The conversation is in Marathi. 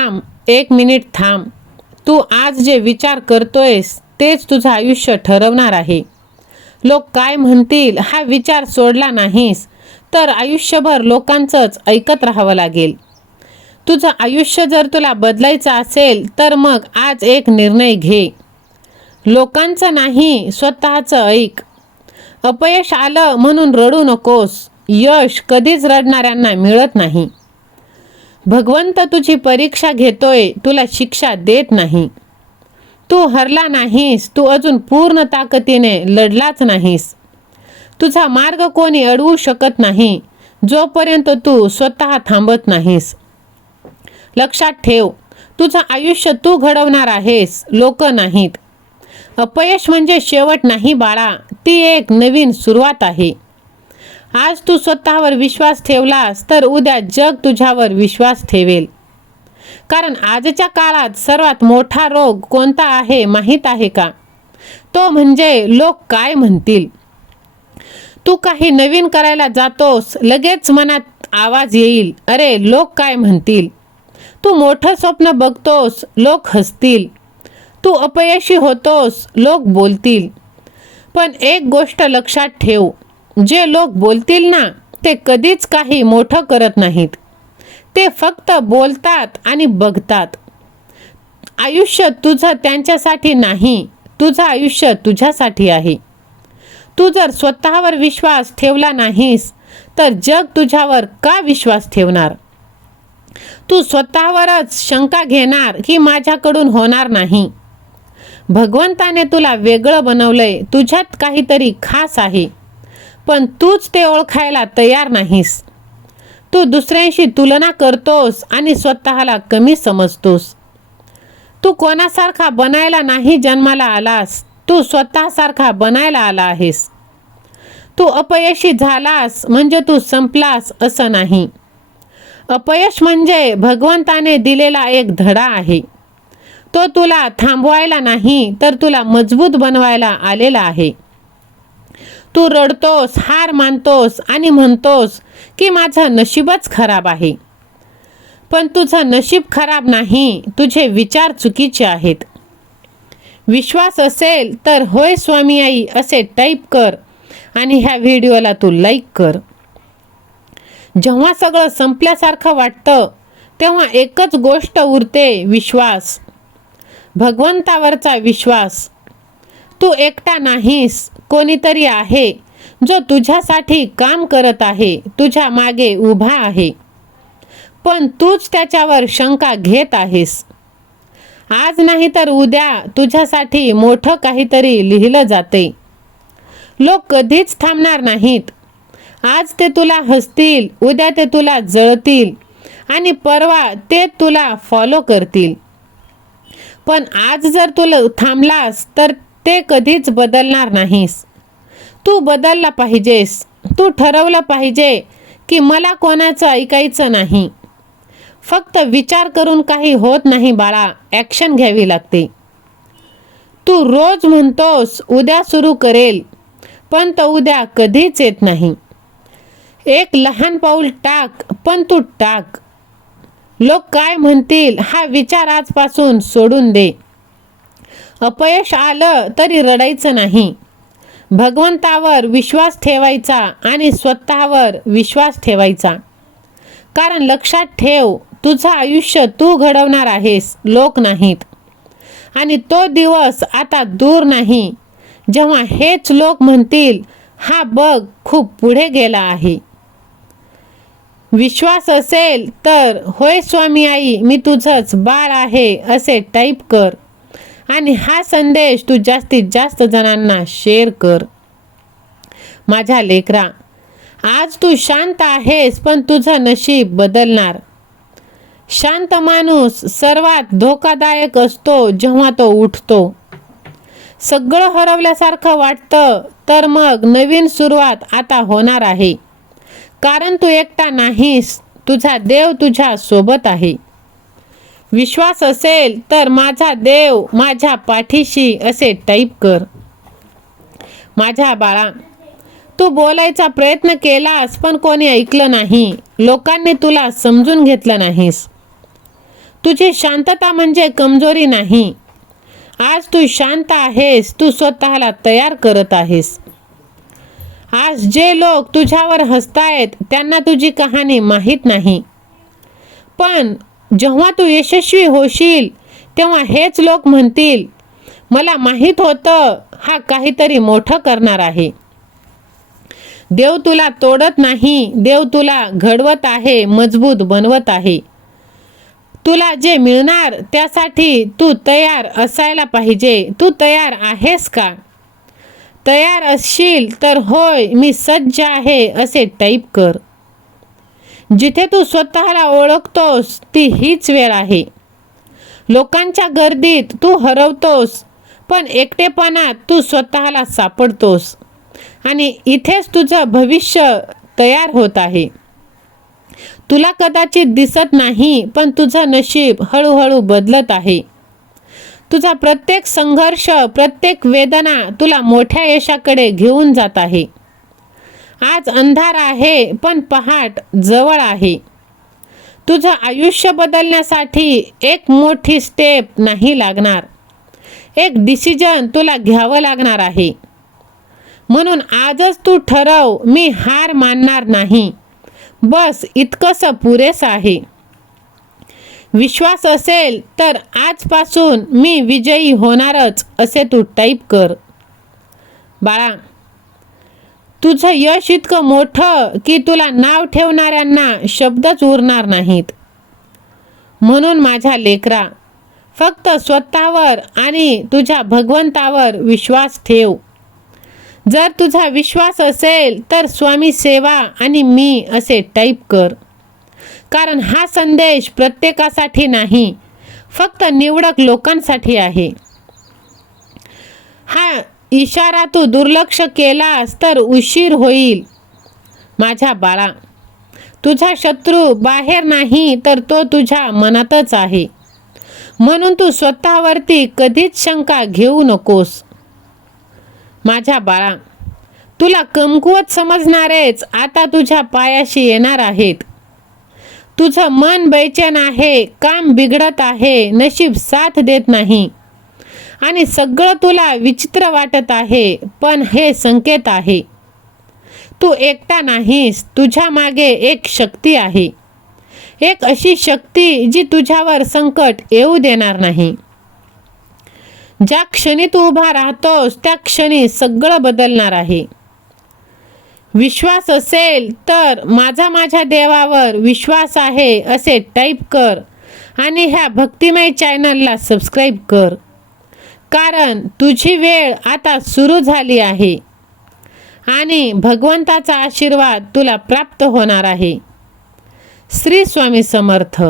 थांब, 1 मिनिट थांब. तू आज जे विचार करतोयस तेच तुझं आयुष्य ठरवणार आहे. लोक काय म्हणतील हा विचार सोडला नाहीस तर आयुष्यभर लोकांचंच ऐकत राहावं लागेल. तुझं आयुष्य जर तुला बदलायचं असेल तर मग आज एक निर्णय घे. लोकांचं नाही, स्वतःचं ऐक. अपयश आलं म्हणून रडू नकोस. यश कधीच रडणाऱ्यांना मिळत नाही. भगवंत तुझी परीक्षा घेतोय, तुला शिक्षा देत नाही. तू हरला नाहीस, तू अजून पूर्ण ताकदीने लढलाच नाहीस. तुझा मार्ग कोणी अडवू शकत नाही जोपर्यंत तू स्वतः थांबत नाहीस. लक्षात ठेव, तुझं आयुष्य तू घडवणार आहेस, लोक नाहीत. अपयश म्हणजे शेवट नाही बाळा, ती एक नवीन सुरुवात आहे. आज तू स्वतःवर विश्वास ठेवलास तर उद्या जग तुझ्यावर विश्वास ठेवेल. कारण आजच्या काळात सर्वात मोठा रोग कोणता आहे माहीत आहे का? तो म्हणजे लोक काय म्हणतील. तू काही नवीन करायला जातोस, लगेच मनात आवाज येईल, अरे लोक काय म्हणतील. तू मोठं स्वप्न बघतोस, लोक हसतील. तू अपयशी होतोस, लोक बोलतील. पण एक गोष्ट लक्षात ठेव, जे लोक बोलतील ना ते कधीच काही मोठं करत नाहीत. ते फक्त बोलतात आणि बघतात. आयुष्य तुझं त्यांच्यासाठी नाही, तुझं आयुष्य तुझ्यासाठी आहे. तू जर स्वतःवर विश्वास ठेवला नाहीस तर जग तुझ्यावर का विश्वास ठेवणार? तू स्वतःवरच शंका घेणार की माझ्याकडून होणार नाही. भगवंताने तुला वेगळं बनवलंय, तुझ्यात काहीतरी खास आहे, पण तूच ते ओळखायला तयार नाहीस. तू दुसऱ्यांशी तुलना करतोस आणि स्वतःला कमी समजतोस. तू कोणासारखा बनायला नाही जन्माला आलास, तू स्वतःसारखा बनायला आला आहेस. तू अपयशी झालास म्हणजे तू संपलास असं नाही. अपयश म्हणजे भगवंताने दिलेला एक धडा आहे. तो तुला थांबवायला नाही तर तुला मजबूत बनवायला आलेला आहे. तू रडतोस, हार मानतोस आणि म्हणतोस की माझं नशीबच खराब आहे. पण तुझं नशीब खराब नाही, तुझे विचार चुकीचे आहेत. विश्वास असेल तर होय स्वामी आई असे टाईप कर आणि ह्या व्हिडिओला तू लाईक कर. जेव्हा सगळं संपल्यासारखं वाटतं तेव्हा एकच गोष्ट उरते, विश्वास. भगवंतावरचा विश्वास. तू एकटा नाहीस, कोणीतरी आहे जो तुझ्यासाठी काम करत आहे, तुझ्या मागे उभा आहे. पण तूच त्याच्यावर शंका घेत आहेस. आज नाही तर उद्या तुझ्यासाठी मोठं काहीतरी लिहिलं जाते. लोक कधीच थांबणार नाहीत. आज ते तुला हसतील, उद्या ते तुला जळतील आणि परवा ते तुला फॉलो करतील. पण आज जर तू थांबलास तर ते कधीच बदलणार नाहीस. तू बदलला पाहिजेस. तू ठरवलं पाहिजे की मला कोणाचं ऐकायचं नाही. फक्त विचार करून काही होत नाही बाळा, ॲक्शन घ्यावी लागते. तू रोज म्हणतोस उद्या सुरू करेल, पण तो उद्या कधीच येत नाही. एक लहान पाऊल टाक, पण तू टाक. लोक काय म्हणतील हा विचार आजपासून सोडून दे. अपयश आलं तरी रडायचं नाही. भगवंतावर विश्वास ठेवायचा आणि स्वतःवर विश्वास ठेवायचा. कारण लक्षात ठेव, तुझं आयुष्य तू घडवणार आहेस, लोक नाहीत. आणि तो दिवस आता दूर नाही जेव्हा हेच लोक म्हणतील, हा बघ खूप पुढे गेला आहे. विश्वास असेल तर होय स्वामी आई मी तुझंच बाळ आहे असे टाईप कर आणि हा संदेश तू जास्तीत जास्त जणांना शेअर कर. माझ्या लेकरा, आज तू शांत आहेस पण तुझं नशीब बदलणार. शांत माणूस सर्वात धोकादायक असतो जेव्हा तो उठतो. सगळं हरवल्यासारखं वाटतं तर मग नवीन सुरुवात आता होणार आहे. कारण तू एकटा नाहीस, तुझा देव तुझ्या सोबत आहे. विश्वास असेल तर माझा देव माझ्या पाठीशी असे टाईप कर. माझ्या बाळा, तू बोलायचा प्रयत्न केलास पण कोणी ऐकलं नाही. लोकांनी तुला समजून घेतलं नाहीस. तुझी शांतता म्हणजे कमजोरी नाही. आज तू शांत आहेस, तू स्वतःला तयार करत आहेस. आज जे लोक तुझ्यावर हसतायत त्यांना तुझी कहाणी माहीत नाही, पण जेव्हा तू यशस्वी होशील तेव्हा हेच लोक म्हणतील, मला माहीत होतं हा काहीतरी मोठं करणार आहे. देव तुला तोडत नाही, देव तुला घडवत आहे, मजबूत बनवत आहे. तुला जे मिळणार त्यासाठी तू तयार असायला पाहिजे. तू तयार आहेस का? तयार असशील तर होय मी सज्ज आहे असे टाईप कर. जिथे तू स्वतःला ओळखतोस ती हीच वेळ आहे. लोकांच्या गर्दीत तू हरवतोस, पण एकटेपणात तू स्वतःला सापडतोस. आणि इथेच तुझं भविष्य तयार होत आहे. तुला कदाचित दिसत नाही, पण तुझं नशीब हळूहळू बदलत आहे. तुझा प्रत्येक संघर्ष, प्रत्येक वेदना तुला मोठ्या यशाकडे घेऊन जात आहे. आज अंधार आहे, पण पहाट जवळ आहे. तुझं आयुष्य बदलण्यासाठी एक मोठी स्टेप नाही लागणार, एक डिसिजन तुला घ्यावं लागणार आहे. म्हणून आजच तू ठरव, मी हार मानणार नाही. बस इतकंसं पुरेसं आहे. विश्वास असेल तर आजपासून मी विजयी होणारच असे तू टाईप कर. बाळा, तुझं यश इतकं मोठं की तुला नाव ठेवणाऱ्यांना शब्दच उरणार नाहीत. म्हणून माझ्या लेकरा, फक्त स्वतःवर आणि तुझ्या भगवंतावर विश्वास ठेव. जर तुझा विश्वास असेल तर स्वामी सेवा आणि मी असे टाईप कर. कारण हा संदेश प्रत्येकासाठी नाही, फक्त निवडक लोकांसाठी आहे. हा इशारा तू दुर्लक्ष केलास तर उशीर होईल. माझ्या बाळा, तुझा शत्रू बाहेर नाही तर तो तुझ्या मनातच आहे. म्हणून तू स्वतःवरती कधीच शंका घेऊ नकोस. माझ्या बाळा, तुला कमकुवत समजणारेच आता तुझ्या पायाशी येणार आहेत. तुझं मन बेचैन आहे, काम बिघडत आहे, नशीब साथ देत नाही आणि सगळं तुला विचित्र वाटत आहे, पण हे संकेत आहे. तू एकटा नाहीस, तुझ्या मागे एक शक्ती आहे. एक अशी शक्ती जी तुझ्यावर संकट येऊ देणार नाही. ज्या क्षणी तू उभा राहतोस त्या क्षणी सगळं बदलणार आहे. विश्वास असेल तर माझ्या देवावर विश्वास आहे असे टाईप कर आणि ह्या भक्तिमय चॅनलला सबस्क्राईब कर. कारण तुझी वेळ आता सुरू झाली आहे आणि भगवंताचा आशीर्वाद तुला प्राप्त होणार आहे. श्री स्वामी समर्थ.